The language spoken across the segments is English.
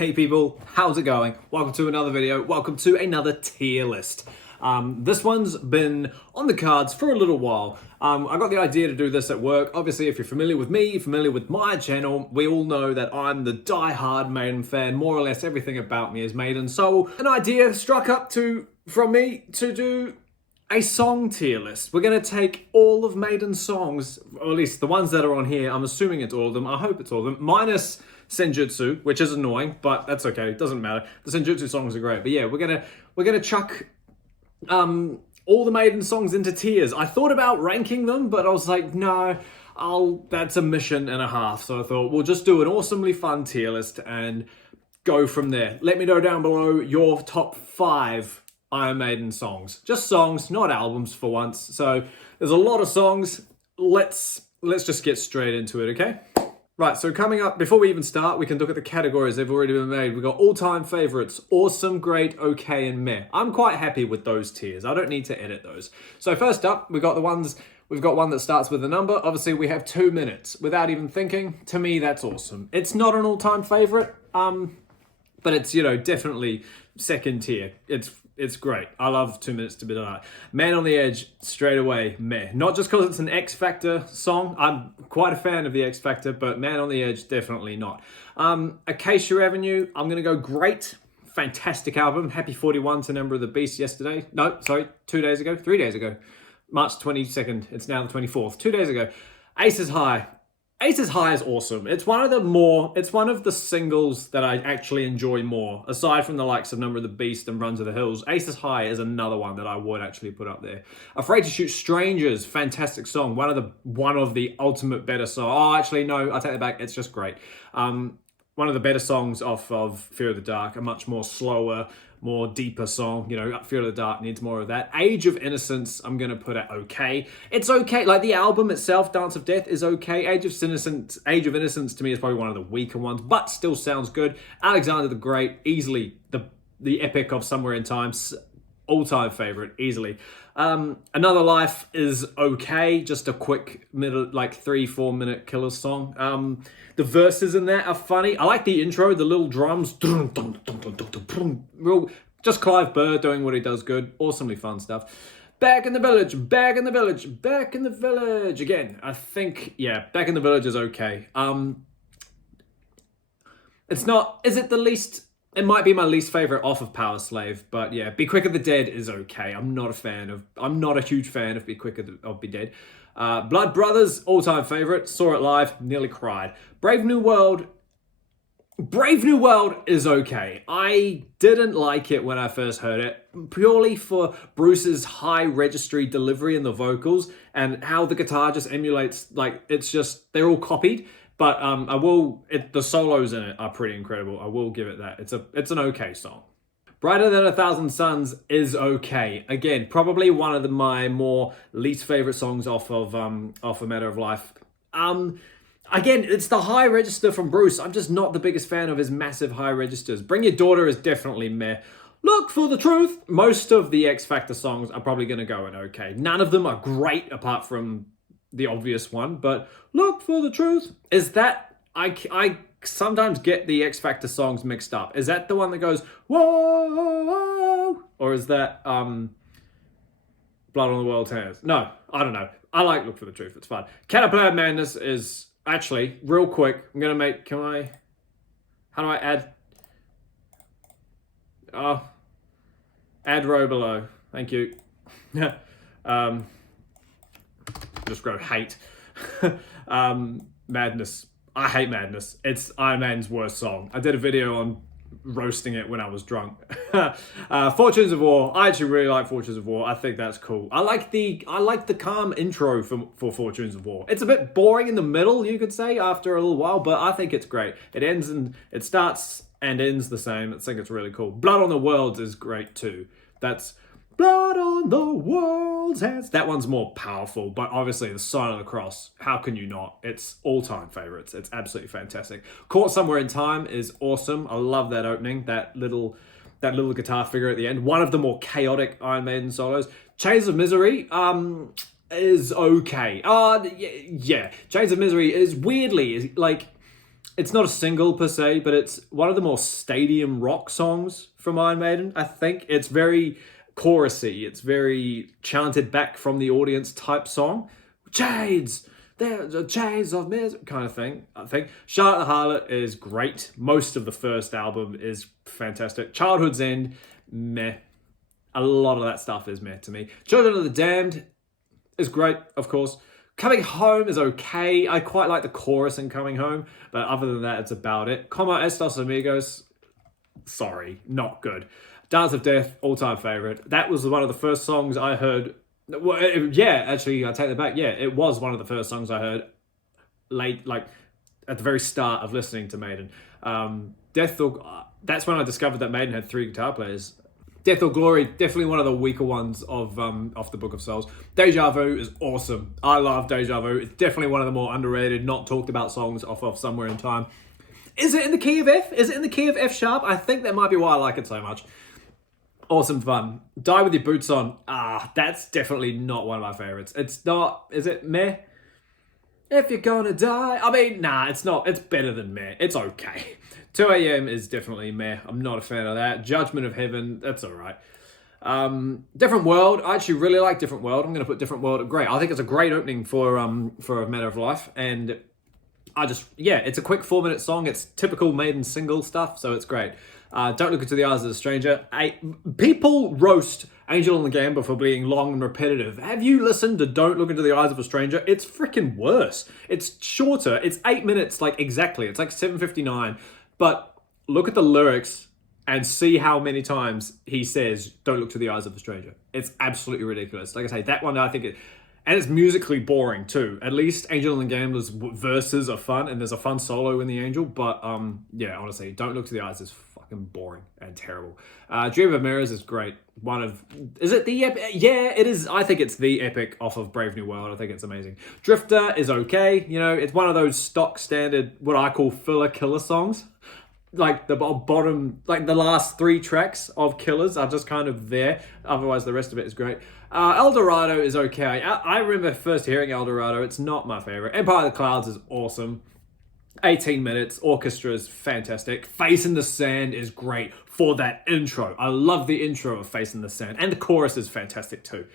Hey people, how's it going? Welcome to another video. Welcome to another tier list. This one's been on the cards for a little while. I got the idea to do this at work. Obviously, if you're familiar with me, familiar with my channel, we all know that I'm the die-hard Maiden fan. More or less everything about me is Maiden. So an idea struck up from me to do a song tier list. We're going to take all of Maiden's songs, or at least the ones that are on here. I'm assuming it's all of them. I hope it's all of them. Minus Senjutsu, which is annoying, but that's okay. It doesn't matter. The Senjutsu songs are great. But yeah, we're gonna chuck all the Maiden songs into tiers. I thought about ranking them, but I was like, no, that's a mission and a half. So I thought we'll just do an awesomely fun tier list and go from there. Let me know down below your top 5 Iron Maiden songs. Just songs, not albums for once. So there's a lot of songs. Let's just get straight into it, okay? Right, so coming up, before we even start, we can look at the categories. They've already been made. We've got all-time favorites, awesome, great, okay, and meh. I'm quite happy with those tiers. I don't need to edit those. So first up, we've got one that starts with a number. Obviously, we have 2 minutes. Without even thinking, to me, that's awesome. It's not an all-time favorite, but it's, definitely second tier. It's great. I love 2 minutes to midnight. Man on the Edge, straight away, meh. Not just because it's an X Factor song. I'm quite a fan of the X Factor, but Man on the Edge, definitely not. Acacia Avenue, I'm going to go great. Fantastic album. Happy 41 to Number of the Beast yesterday. No, sorry, 3 days ago. March 22nd. It's now the 24th. 2 days ago. Aces High. Aces High is awesome. It's one of the singles that I actually enjoy more, aside from the likes of Number of the Beast and Run to the Hills. Aces High is another one that I would actually put up there. Afraid to Shoot Strangers, fantastic song. One of the ultimate better songs. Oh, actually, no, I take that back. It's just great. One of the better songs off of Fear of the Dark, a much more slower, more deeper song. Fear of the Dark needs more of that. Age of Innocence, I'm going to put at okay. It's okay. Like the album itself, Dance of Death, is okay. Age of Innocence to me is probably one of the weaker ones, but still sounds good. Alexander the Great, easily the epic of Somewhere in Time, all-time favorite, easily. Another Life is okay. Just a quick minute, like 3-4 minute killer song. The verses in that are funny. I like the intro, the little drums. Just Clive Burr doing what he does good. Awesomely fun stuff. Back in the Village, Back in the Village, Back in the Village. Again, I think, yeah, Back in the Village is okay. It's not, is it the least, it might be my least favorite off of Power Slave, but yeah, Be Quick of the Dead is okay. I'm not a huge fan of Be Quick of Be Dead. Blood Brothers, all-time favorite. Saw it live, nearly cried. Brave New World is okay. I didn't like it when I first heard it, purely for Bruce's high registry delivery in the vocals and how the guitar just emulates, like, it's just, they're all copied. But the solos in it are pretty incredible. I will give it that. It's an okay song. Brighter Than a Thousand Suns is okay. Again, probably one of my more least favorite songs off of A Matter of Life. Again, it's the high register from Bruce. I'm just not the biggest fan of his massive high registers. Bring Your Daughter is definitely meh. Look for the Truth. Most of the X Factor songs are probably going to go in okay. None of them are great apart from the obvious one, but Look for the Truth. Is that, I sometimes get the X Factor songs mixed up. Is that the one that goes, whoa, or is that Blood on the World's Hands? No, I don't know. I like Look for the Truth. It's fun. Caterpillar Madness is, actually, real quick, I'm going to make, how do I add? Add row below. Thank you. Just go hate. Madness. I hate Madness. It's Iron Maiden's worst song. I did a video on roasting it when I was drunk. Fortunes of War. I actually really like Fortunes of War. I think that's cool. I like the calm intro for Fortunes of War. It's a bit boring in the middle, you could say, after a little while, but I think it's great. It starts and ends the same. I think it's really cool. Blood on the Worlds is great too. That's Blood on the World's Hands. That one's more powerful, but obviously the Sign of the Cross, how can you not? It's all-time favorites. It's absolutely fantastic. Caught Somewhere in Time is awesome. I love that opening, that little guitar figure at the end. One of the more chaotic Iron Maiden solos. Chains of Misery is okay. Yeah. Chains of Misery is weirdly, like, It's not a single per se, but it's one of the more stadium rock songs from Iron Maiden, I think. It's very chorusy. It's very chanted back from the audience type song. Shades! They're the shades of misery kind of thing, I think. Charlotte the Harlot is great. Most of the first album is fantastic. Childhood's End, meh. A lot of that stuff is meh to me. Children of the Damned is great, of course. Coming Home is okay. I quite like the chorus in Coming Home, but other than that, it's about it. Como Estos Amigos, sorry, not good. Dance of Death, all-time favorite. That was one of the first songs I heard. Well, yeah, actually, I take that back. Yeah, it was one of the first songs I heard late, like at the very start of listening to Maiden. That's when I discovered that Maiden had 3 guitar players. Death or Glory, definitely one of the weaker ones of off the Book of Souls. Deja Vu is awesome. I love Deja Vu. It's definitely one of the more underrated, not talked about songs off of Somewhere in Time. Is it in the key of F? Is it in the key of F sharp? I think that might be why I like it so much. Awesome fun. Die With Your Boots On. That's definitely not one of my favorites. It's not, is it meh? If you're gonna die. I mean, nah, it's not. It's better than meh. It's okay. 2 a.m. is definitely meh. I'm not a fan of that. Judgment of Heaven, that's all right. Different World. I actually really like Different World. I'm going to put Different World at great. I think it's a great opening for A Matter of Life. And it's a quick 4-minute song. It's typical Maiden single stuff, so it's great. Don't Look Into the Eyes of a Stranger. People roast Angel and the Gambler for being long and repetitive. Have you listened to Don't Look Into the Eyes of a Stranger? It's freaking worse. It's shorter. It's 8 minutes, like exactly. It's like 7:59. But look at the lyrics and see how many times he says, don't look to the eyes of a stranger. It's absolutely ridiculous. Like I say, that one, I think and it's musically boring too. At least Angel and the Gambler's verses are fun and there's a fun solo in the Angel. But yeah, honestly, Don't Look to the Eyes is fucking boring and terrible. Dream of Mirrors is great. Is it the epic? Yeah, it is. I think it's the epic off of Brave New World. I think it's amazing. Drifter is okay. You know, it's one of those stock standard, what I call filler killer songs. Like the bottom, like the last 3 tracks of Killers are just kind of there. Otherwise, the rest of it is great. El Dorado is okay. I remember first hearing El Dorado. It's not my favorite. Empire of the Clouds is awesome. 18 minutes. Orchestra is fantastic. Face in the Sand is great for that intro. I love the intro of Face in the Sand. And the chorus is fantastic too.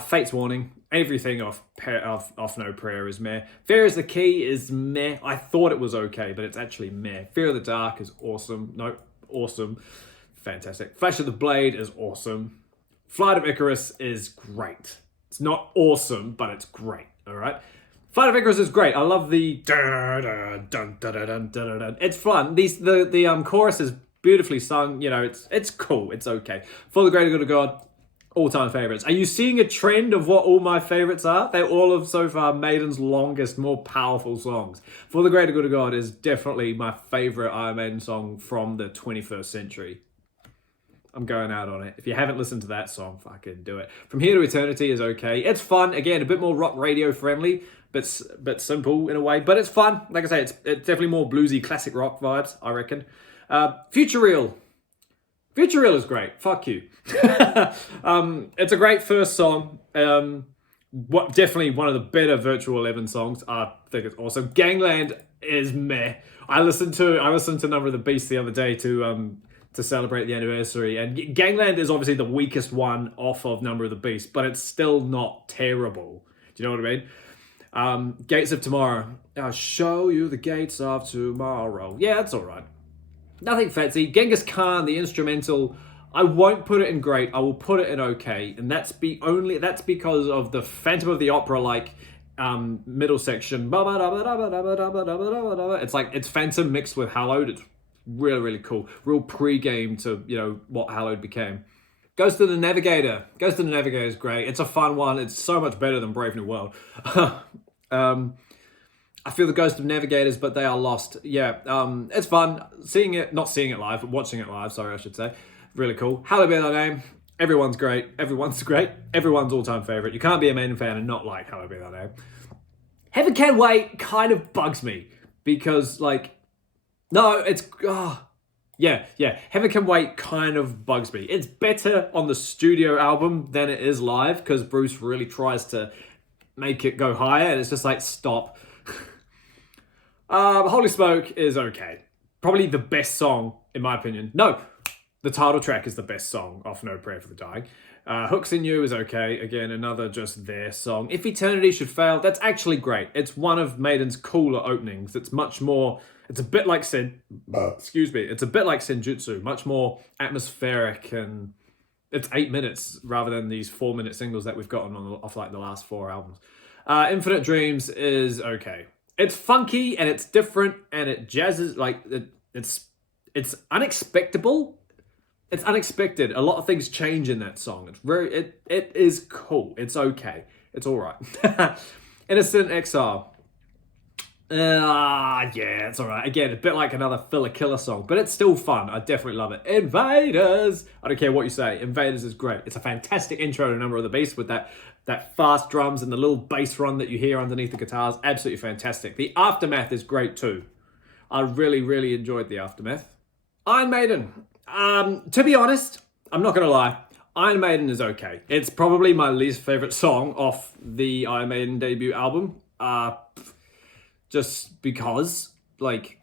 Fate's Warning. Everything off No Prayer is meh. Fear is the Key is meh. I thought it was okay, but it's actually meh. Fear of the Dark is awesome. Nope. Awesome. Fantastic. Flash of the Blade is awesome. Flight of Icarus is great. It's not awesome, but it's great. All right. Flight of Icarus is great. I love the it's fun. The chorus is beautifully sung. You know, it's cool. It's okay. For the Greater Good of God, all-time favorites. Are you seeing a trend of what all my favorites are? They're all of so far Maiden's longest, more powerful songs. For the Greater Good of God is definitely my favorite Iron Maiden song from the 21st century. I'm going out on it. If you haven't listened to that song, fucking do it. From Here to Eternity is okay. It's fun. Again, a bit more rock radio friendly, but simple in a way. But it's fun. Like I say, it's definitely more bluesy, classic rock vibes, I reckon. Future Real. Future Real is great. Fuck you. It's a great first song. Definitely one of the better Virtual Eleven songs. I think it's awesome. Gangland is meh. I listened to Number of the Beast the other day to celebrate the anniversary, and Gangland is obviously the weakest one off of Number of the Beast, but it's still not terrible. Do you know what I mean? Gates of Tomorrow. I'll show you the gates of tomorrow. Yeah, that's all right. Nothing fancy. Genghis Khan, the instrumental, I won't put it in great. I will put it in okay, and that's because of the Phantom of the Opera like middle section. It's like it's Phantom mixed with Hallowed. It's really, really cool. Real pre-game to, you know, what Hallowed became. Ghost of the Navigator. Ghost of the Navigator is great. It's a fun one. It's so much better than Brave New World. I feel the Ghost of Navigators, but they are lost. Yeah, it's fun. Not seeing it live, but watching it live, sorry, I should say. Really cool. Hallowed Be Thy Name. Everyone's great. Everyone's great. Everyone's all-time favorite. You can't be a Maiden fan and not like Hallowed Be Thy Name. Heaven Can Wait kind of bugs me because, like, no, it's... Yeah. Heaven Can Wait kind of bugs me. It's better on the studio album than it is live because Bruce really tries to make it go higher and it's just like, stop. Holy Smoke is okay. Probably the best song, in my opinion. No, the title track is the best song off No Prayer for the Dying. Hooks in You is okay. Again, another just their song. If Eternity Should Fail, that's actually great. It's one of Maiden's cooler openings. It's much more, it's a bit like excuse me, it's a bit like Senjutsu, much more atmospheric, and it's 8 minutes rather than these 4-minute singles that we've gotten off like the last 4 albums. Infinite Dreams is okay. It's funky and it's different and it jazzes, like it's unexpectable. It's unexpected. A lot of things change in that song. It's it is cool. It's okay. It's all right. Innocent Exile. Yeah, it's all right. Again, a bit like another filler killer song, but it's still fun. I definitely love it. Invaders. I don't care what you say. Invaders is great. It's a fantastic intro to Number of the Beast with that fast drums and the little bass run that you hear underneath the guitars. Absolutely fantastic. The Aftermath is great too. I really, really enjoyed the Aftermath. Iron Maiden. To be honest, I'm not going to lie. Iron Maiden is okay. It's probably my least favorite song off the Iron Maiden debut album. Just because, like,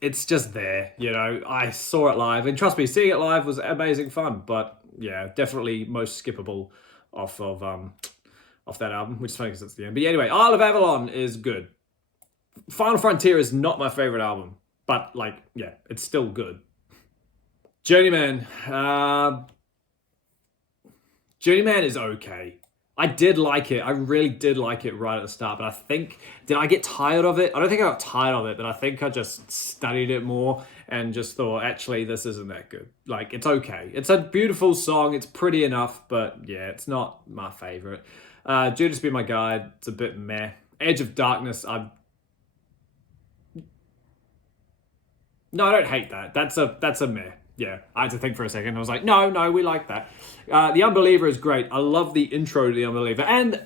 it's just there, you know. I saw it live, and trust me, seeing it live was amazing fun. But yeah, definitely most skippable off that album, which is funny because it's the end. But yeah, anyway, Isle of Avalon is good. Final Frontier is not my favorite album, but like, yeah, it's still good. Journeyman. Journeyman is okay. I did like it. I really did like it right at the start, but I think, did I get tired of it? I don't think I got tired of it, but I think I just studied it more and just thought, actually, this isn't that good. Like, it's okay. It's a beautiful song. It's pretty enough, but yeah, it's not my favorite. Judas Be My Guide, it's a bit meh. Edge of Darkness, no, I don't hate that. That's a meh. Yeah, I had to think for a second. I was like, no, we like that. The Unbeliever is great. I love the intro to The Unbeliever. And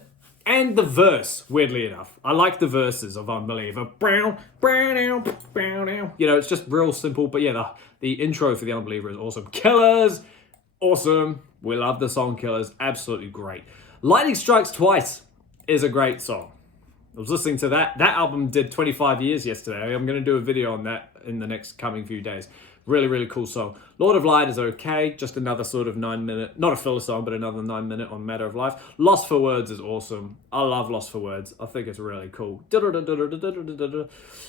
the verse, weirdly enough. I like the verses of Unbeliever. You know, it's just real simple. But yeah, the intro for The Unbeliever is awesome. Killers, awesome. We love the song Killers. Absolutely great. Lightning Strikes Twice is a great song. I was listening to that. That album did 25 years yesterday. I'm going to do a video on that in the next coming few days. Really, really cool song. Lord of Light is okay. Just another sort of 9-minute, not a filler song, but another 9-minute on Matter of Life. Lost for Words is awesome. I love Lost for Words. I think it's really cool.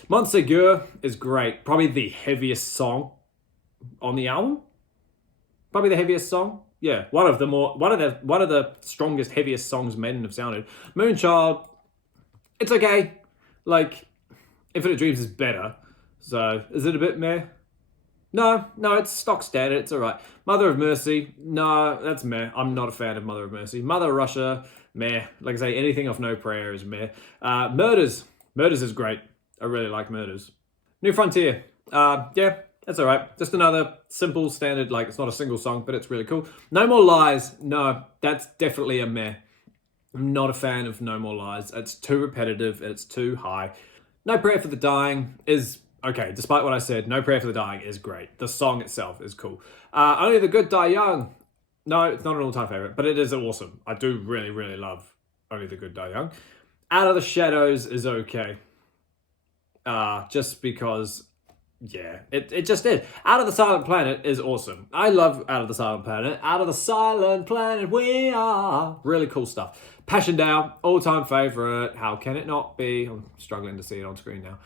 Montsegur is great. Probably the heaviest song on the album. Probably the heaviest song. Yeah, one of the strongest, heaviest songs Maiden have sounded. Moonchild, it's okay. Like, Infinite Dreams is better. So, is it a bit meh? No, it's stock standard. It's all right. Mother of Mercy, no, that's meh. I'm not a fan of Mother of Mercy. Mother of Russia, meh. Like I say, anything off No Prayer is meh. Murders is great. I really like Murders. New Frontier, yeah, that's all right. Just another simple standard, like it's not a single song, but it's really cool. No More Lies, no, that's definitely a meh. I'm not a fan of No More Lies. It's too repetitive. It's too high. No Prayer for the Dying is okay, despite what I said, No Prayer for the Dying is great. The song itself is cool. Only the Good Die Young. No, it's not an all-time favorite, but it is awesome. I do really, really love Only the Good Die Young. Out of the Shadows is okay. Just because, yeah, it just is. Out of the Silent Planet is awesome. I love Out of the Silent Planet. Out of the Silent Planet we are. Really cool stuff. Passchendaele, all-time favorite. How can it not be? I'm struggling to see it on screen now.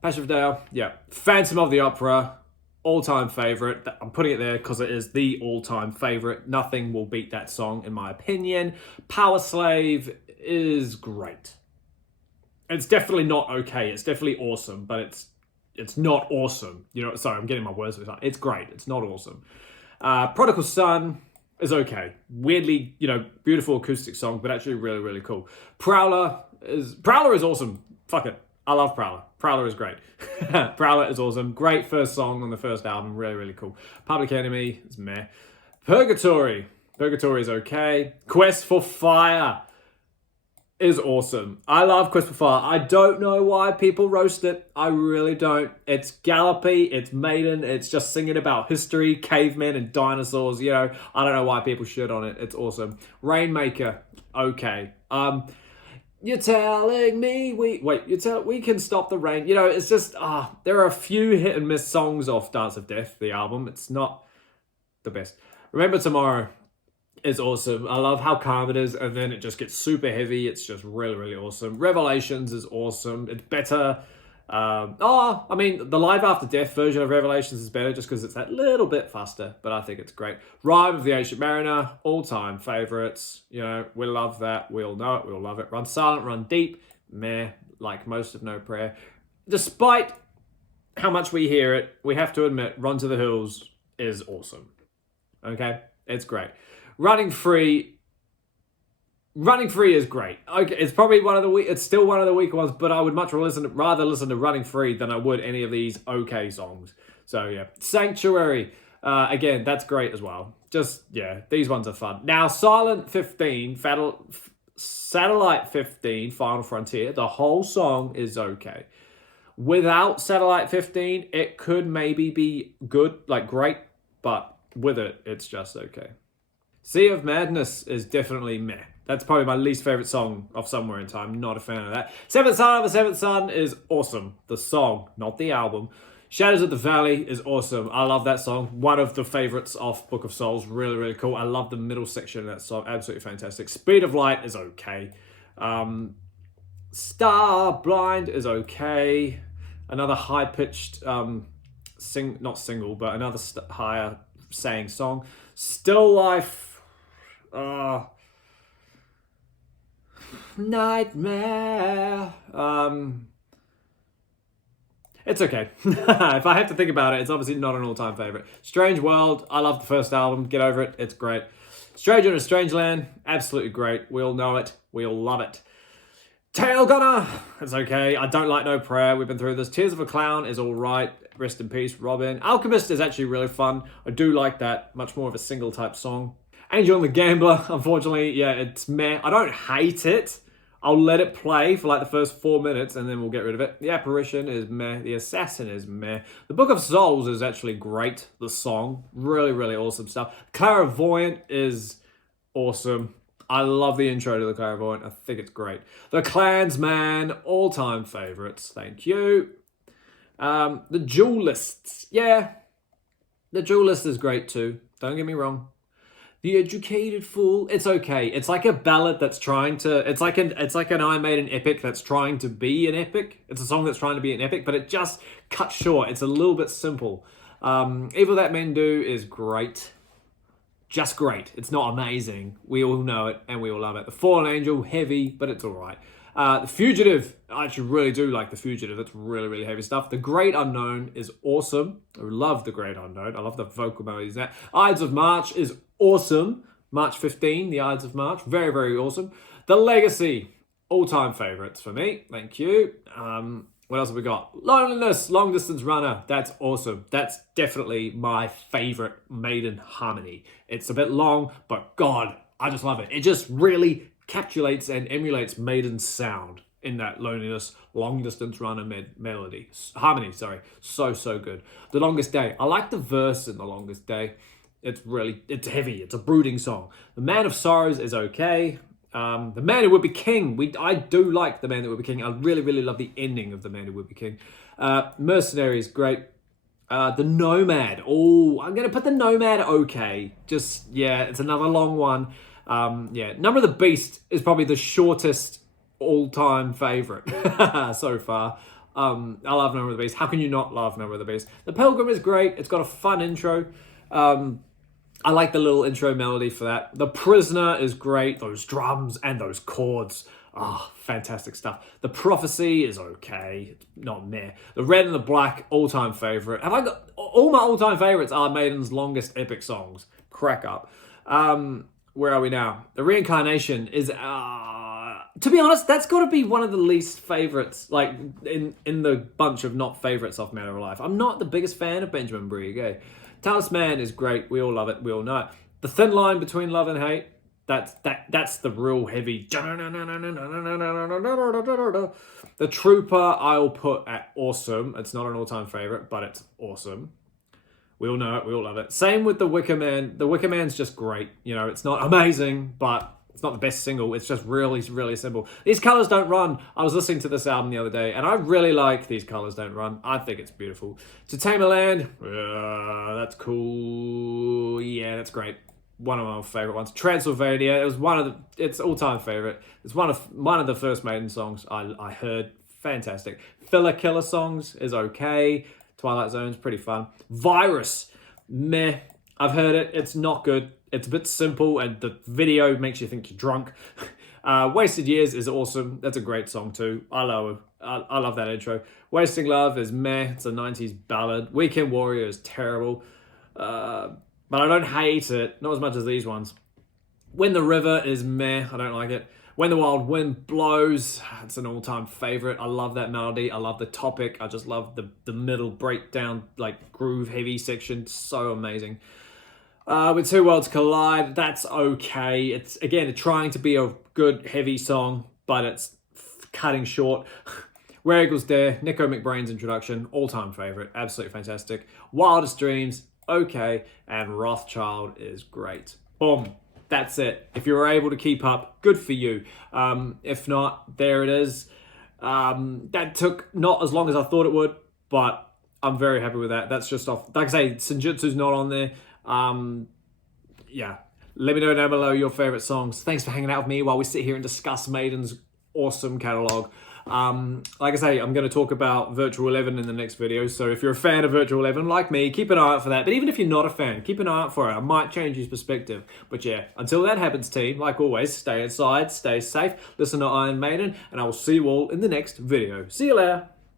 Passchendaele, yeah. Phantom of the Opera, all-time favorite. I'm putting it there because it is the all-time favorite. Nothing will beat that song, in my opinion. Power Slave is great. It's definitely not okay. It's definitely awesome, but it's not awesome. You know, sorry, I'm getting my words mixed up. It's great. It's not awesome. Prodigal Son is okay. Weirdly, you know, beautiful acoustic song, but actually really, really cool. Prowler is awesome. Fuck it. I love Prowler. Prowler is great. Prowler is awesome. Great first song on the first album. Really, really cool. Public Enemy is meh. Purgatory is okay. Quest for Fire is awesome. I love Quest for Fire. I don't know why people roast it. I really don't. It's gallopy. It's Maiden. It's just singing about history, cavemen, and dinosaurs. You know, I don't know why people shit on it. It's awesome. Rainmaker, okay. You're telling me we can stop the rain. You know, it's just there are a few hit and miss songs off Dance of Death, the album. It's not the best. Remember Tomorrow is awesome. I love how calm it is, and then it just gets super heavy. It's just really, really awesome. Revelations is awesome. It's better. I mean, the Live After Death version of Revelations is better just because it's that little bit faster, but I think it's great. Rhyme of the Ancient Mariner, all-time favorites. You know, we love that. We all know it. We all love it. Run Silent, Run Deep, meh, like most of No Prayer. Despite how much we hear it, we have to admit, Run to the Hills is awesome. Okay? It's great. Running Free is great. Okay, it's probably it's still one of the weaker ones, but I would much rather listen to Running Free than I would any of these okay songs. So yeah, Sanctuary, again, that's great as well. Just yeah, these ones are fun. Now, Satellite 15, Final Frontier, the whole song is okay. Without Satellite 15, it could maybe be good, like great, but with it, it's just okay. Sea of Madness is definitely meh. That's probably my least favorite song of Somewhere in Time. Not a fan of that. Seventh Son of a Seventh Son is awesome. The song, not the album. Shadows of the Valley is awesome. I love that song. One of the favorites off Book of Souls. Really, really cool. I love the middle section of that song. Absolutely fantastic. Speed of Light is okay. Star Blind is okay. Another high-pitched, not single, but another higher saying song. Still Life. Nightmare. It's okay. If I have to think about it, it's obviously not an all-time favorite. Strange World. I love the first album. Get over it. It's great. Stranger in a Strange Land. Absolutely great. We all know it. We all love it. Tail Gunner. It's okay. I don't like No Prayer. We've been through this. Tears of a Clown is all right. Rest in peace, Robin. Alchemist is actually really fun. I do like that. Much more of a single type song. Angel and the Gambler, unfortunately, yeah, it's meh. I don't hate it. I'll let it play for like the first 4 minutes and then we'll get rid of it. The Apparition is meh. The Assassin is meh. The Book of Souls is actually great. The song, really, really awesome stuff. Clairvoyant is awesome. I love the intro to The Clairvoyant. I think it's great. The Clansman, all-time favorites. Thank you. The Duelists, yeah. The Duelist is great too. Don't get me wrong. The Educated Fool, it's okay. It's like a ballad that's trying to, it's like an Iron Maiden epic that's trying to be an epic. It's a song that's trying to be an epic, but it just cuts short. It's a little bit simple. Evil That Men Do is great. Just great. It's not amazing. We all know it and we all love it. The Fallen Angel, heavy, but it's all right. The Fugitive, I actually really do like The Fugitive. That's really, really heavy stuff. The Great Unknown is awesome. I love The Great Unknown. I love the vocal melodies there. Ides of March is awesome. March 15, the Ides of March. Very, very awesome. The Legacy, all-time favorites for me. Thank you. What else have we got? Loneliness, Long Distance Runner. That's awesome. That's definitely my favorite Maiden harmony. It's a bit long, but God, I just love it. It just really encapsulates and emulates Maiden's sound in that Loneliness, Long Distance Runner harmony, sorry. So good. The Longest Day. I like the verse in The Longest Day. It's heavy. It's a brooding song. The Man of Sorrows is okay. The Man Who Would Be King. I do like The Man Who Would Be King. I really, really love the ending of The Man Who Would Be King. Mercenary is great. The Nomad. Oh, I'm going to put The Nomad okay. Just, yeah, it's another long one. Yeah, Number of the Beast is probably the shortest all-time favorite so far. I love Number of the Beast. How can you not love Number of the Beast? The Pilgrim is great. It's got a fun intro. I like the little intro melody for that. The Prisoner is great. Those drums and those chords. Fantastic stuff. The Prophecy is okay. It's not meh. The Red and the Black, all-time favorite. Have I got... All my all-time favorites are Maiden's longest epic songs. Crack up. Where are we now? The Reincarnation is... to be honest, that's got to be one of the least favorites, like, in the bunch of not favorites of Matter of Life. I'm not the biggest fan of Benjamin Briggs. Talisman is great. We all love it. We all know it. The Thin Line Between Love and Hate. That's the real heavy. The Trooper, I'll put at awesome. It's not an all-time favorite, but it's awesome. We all know it. We all love it. Same with The Wicker Man. The Wicker Man's just great. You know, it's not amazing, but It's not the best single. It's just really, really simple. These Colors Don't Run. I was listening to this album the other day, and I really like These Colors Don't Run. I think it's beautiful. To Tame a Land. That's cool. Yeah, that's great. One of my favorite ones. Transylvania. It was it's all-time favorite. It's one of the first Maiden songs I heard. Fantastic. Filler Killer Songs is okay. Twilight Zone's pretty fun. Virus. Meh. I've heard it. It's not good. It's a bit simple, and the video makes you think you're drunk. Wasted Years is awesome. That's a great song too. I love that intro. Wasting Love is meh. It's a 90s ballad. Weekend Warrior is terrible. But I don't hate it. Not as much as these ones. When the River is meh. I don't like it. When the Wild Wind Blows, it's an all-time favorite. I love that melody. I love the topic. I just love the middle breakdown, like groove heavy section. So amazing. When Two Worlds Collide, that's okay. It's, again, trying to be a good, heavy song, but it's cutting short. Where Eagles Dare, Nico McBrain's introduction, all-time favorite. Absolutely fantastic. Wildest Dreams, okay. And Rothschild is great. Boom. That's it. If you were able to keep up, good for you. If not, there it is. That took not as long as I thought it would, but I'm very happy with that. That's just off. Like I say, Senjutsu's not on there. Yeah. Let me know down below your favorite songs. Thanks for hanging out with me while we sit here and discuss Maiden's awesome catalog. Like I say, I'm going to talk about Virtual 11 in the next video. So if you're a fan of Virtual 11, like me, keep an eye out for that. But even if you're not a fan, keep an eye out for it. I might change his perspective. But yeah, until that happens, team, like always, stay inside, stay safe, listen to Iron Maiden, and I will see you all in the next video. See you later.